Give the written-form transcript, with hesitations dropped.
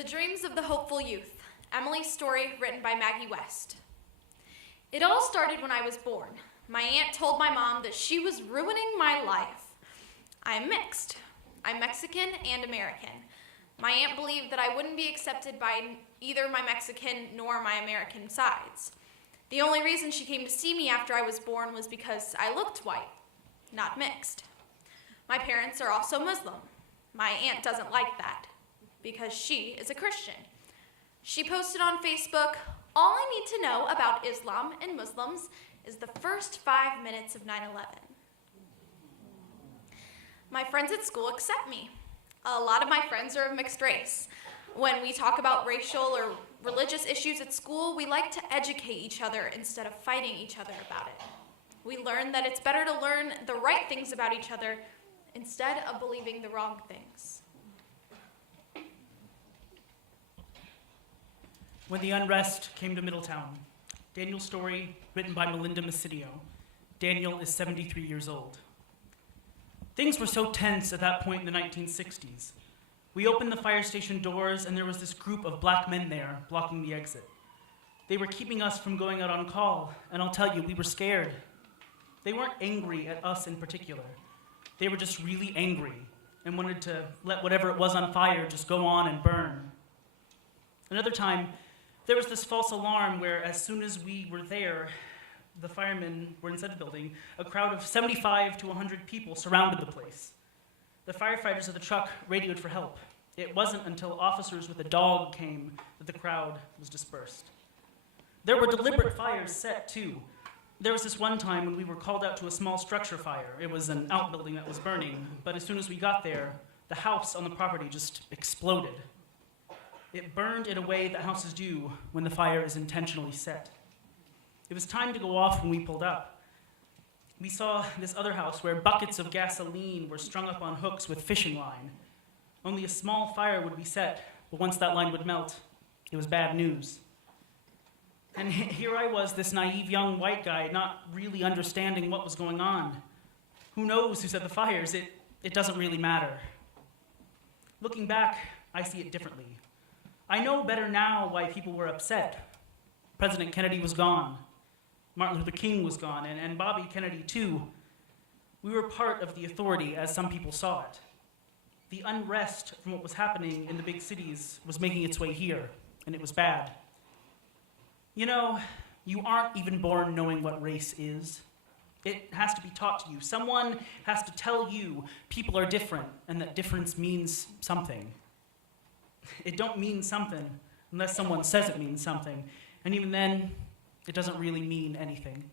The Dreams of the Hopeful Youth, Emily's story written by Maggie West. It all started when I was born. My aunt told my mom that she was ruining my life. I am mixed. I'm Mexican and American. My aunt believed that I wouldn't be accepted by either my Mexican nor my American sides. The only reason she came to see me after I was born was because I looked white, not mixed. My parents are also Muslim. My aunt doesn't like that because she is a Christian. She posted on Facebook, "All I need to know about Islam and Muslims is the first 5 minutes of 9/11. My friends at school accept me. A lot of my friends are of mixed race. When we talk about racial or religious issues at school, we like to educate each other instead of fighting each other about it. We learn that it's better to learn the right things about each other instead of believing the wrong things." When the unrest came to Middletown, Daniel's story, written by Melinda Macidio. Daniel is 73 years old. Things were so tense at that point in the 1960s. We opened the fire station doors and there was this group of black men there blocking the exit. They were keeping us from going out on call, and I'll tell you, we were scared. They weren't angry at us in particular. They were just really angry and wanted to let whatever it was on fire just go on and burn. Another time, there was this false alarm where as soon as we were there, the firemen were inside the building. A crowd of 75 to 100 people surrounded the place. The firefighters of the truck radioed for help. It wasn't until officers with a dog came that the crowd was dispersed. There were deliberate fires set, too. There was this one time when we were called out to a small structure fire. It was an outbuilding that was burning, but as soon as we got there, the house on the property just exploded. It burned in a way that houses do when the fire is intentionally set. It was time to go off when we pulled up. We saw this other house where buckets of gasoline were strung up on hooks with fishing line. Only a small fire would be set, but once that line would melt, it was bad news. And here I was, this naive young white guy, not really understanding what was going on. Who knows who set the fires? It doesn't really matter. Looking back, I see it differently. I know better now why people were upset. President Kennedy was gone. Martin Luther King was gone, and Bobby Kennedy too. We were part of the authority as some people saw it. The unrest from what was happening in the big cities was making its way here, and it was bad. You know, you aren't even born knowing what race is. It has to be taught to you. Someone has to tell you people are different and that difference means something. It don't mean something unless someone says it means something. And even then, it doesn't really mean anything.